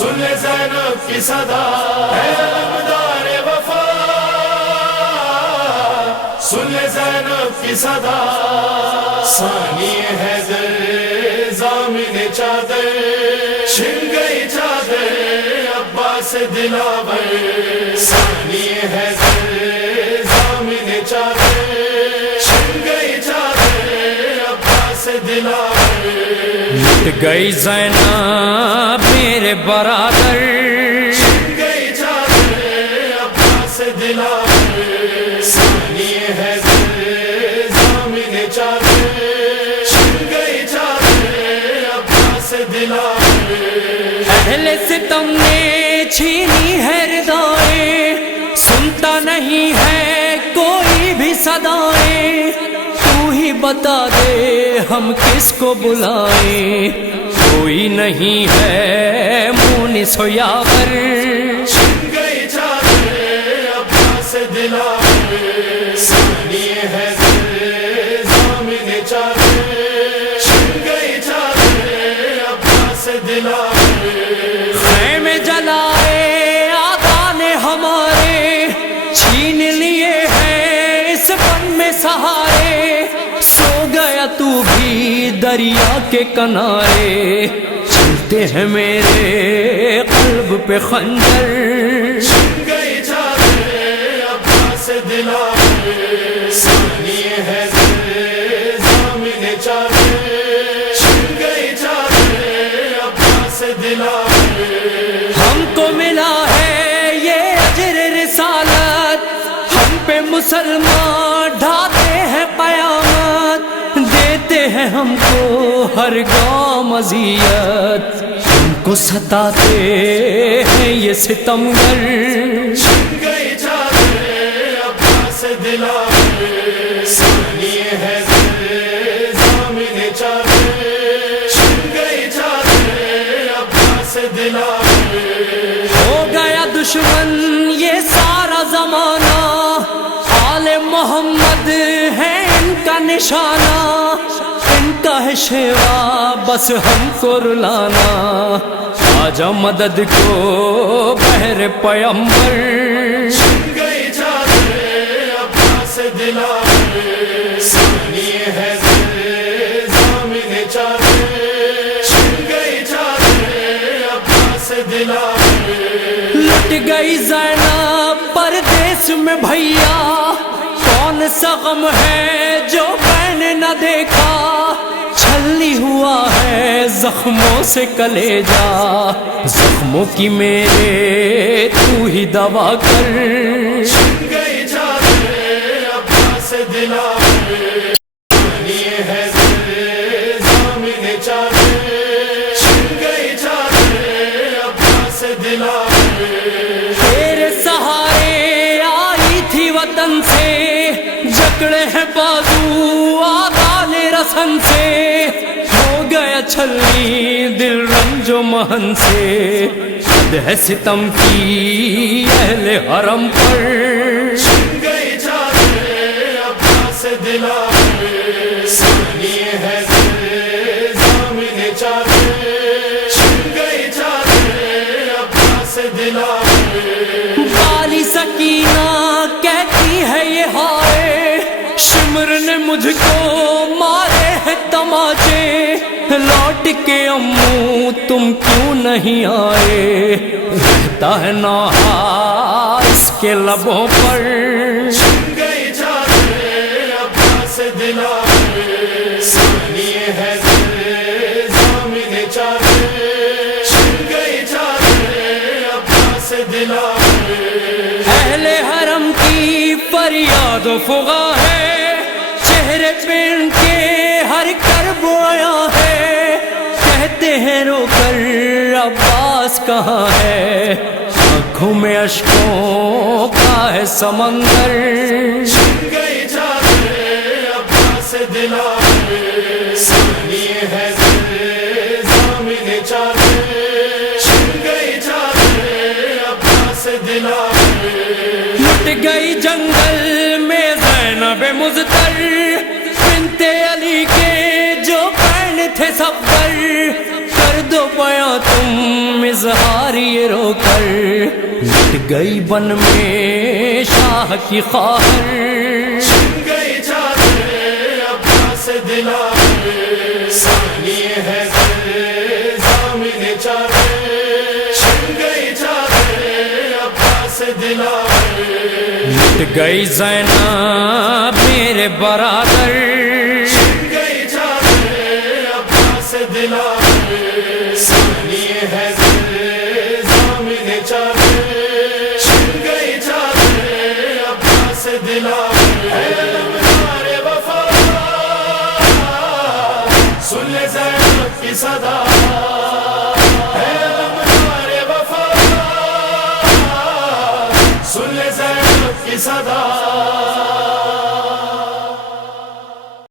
سن لے زینب کی صدا ہے علمدار وفا، سن لے زینب کی صدا، ثانی حیدر ضامن چادر، چھن گئی چادر عباس دلاور، ثانی حیدر ضامن چادر، چھن گئی چادر عباس دلاور، لٹ گئی زینب میرے برادر، چھن گئی چادر عباس دلاور، ثانی حیدر ضامن چادر، چھن گئی چادر عباس دلاور، اہل ستم نے چھینی ہے ردائیں، سنتا نہیں ہے کوئی بھی صدائیں، تو ہی بتا دے ہم کس کو بلائیں، کوئی نہیں ہے مونس و یاور، چھن گئی چادر عباس دلاور، ثانی حیدر ضامن چادر، چھن گئی چادر عباس دلاور، خیمے جلائے آدان ہمارے، چھین لیے ہیں اس بن میں سہارے، سو گیا تو بھی دریا کے کنارے، چلتے ہیں میرے قلب پہ خنجر، چھن گئی چادر عباس دلاور، ثانی حیدر ضامن چادر، چھن گئی چادر عباس دلاور، ہم کو ملا ہے یہ اجر رسالت، ہم پہ مسلمان ڈھاتے ہیں قیامت، دیتے ہیں ہم کو ہر گام اذیت، ہم کو ستاتے ہیں یہ ستمگر، چھن گئی چادر عباس دلاور، ثانی حیدر ضامن چادر، چھن گئی چادر عباس دلاور، ہو گیا دشمن یہ سارا زمانہ، آل محمد ہے ان کا نشانہ، ان کا ہے شیوا بس ہم کو رلانا، آجا مدد کو بہر پیمبر، چھن گئی چادر عباس دلاور، ثانی حیدر ضامن چادر، چھن گئی چادر عباس دلاور، لٹ گئی زینب پردیس میں بھیا، کون سا غم ہے جو میں نے نہ دیکھا، چھلی ہوا ہے زخموں سے کلیجا، زخموں کی میرے تو ہی دوا کر، چھن گئی چادر عباس دلاور، ثانی حیدر ضامن چادر، چھن گئی چادر عباس دلاور، تیرے سہارے آئی تھی وطن سے، جکڑے ہیں بازو آدان رسن سے، ہو گیا چھلی دل رنج و محن سے، حد ہے ستم کی اہل حرم پر، چھن گئی چادر عباس دلاور، ثانی حیدر ضامن چادر، چھن گئی چادر عباس دلاور، بالی سکینہ کہتی ہے یہ ہائے، شمر نے مجھ کو مارے ہیں تماچے، لوٹ کے امو تم کیوں نہیں آئے، رہتا ہے نوحہ اس کے لبوں پر، چھن گئی چادر عباس دلاور، ثانی حیدر ضامن چادر، چھن گئی چادر عباس دلاور، اہل حرم کی فریاد و فغا ہے، چہرے پہ ان کے ہر کرب آیا ہے، کہتے ہیں رو کر عباس کہاں ہے، آنکھوں میں اشکوں کا ہے سمندر، چھن گئی چادر عباس دلاور، ثانی حیدر ضامن چادر، چھن گئی چادر عباس دلاور، لٹ گئی جنگل میں زینب مزتر، بنت علی کے جو بہن تھے سب پر، کر دو بیاں تم اظہار یہ رو کر، مٹ گئی بن میں شاہ کی خواہر، چھن گئی چادر عباس دلاور، ثانی ہے ضامن چادر، چھن گئی چادر عباس دلاور، مٹ گئی زینب میرے برادر، چھن گئی چادر عباس دلاور، ثانی ہے ضامن چادر، چھن گئی چادر عباس دلاور، اے علمدار وفا سن لے زینب کی صدا،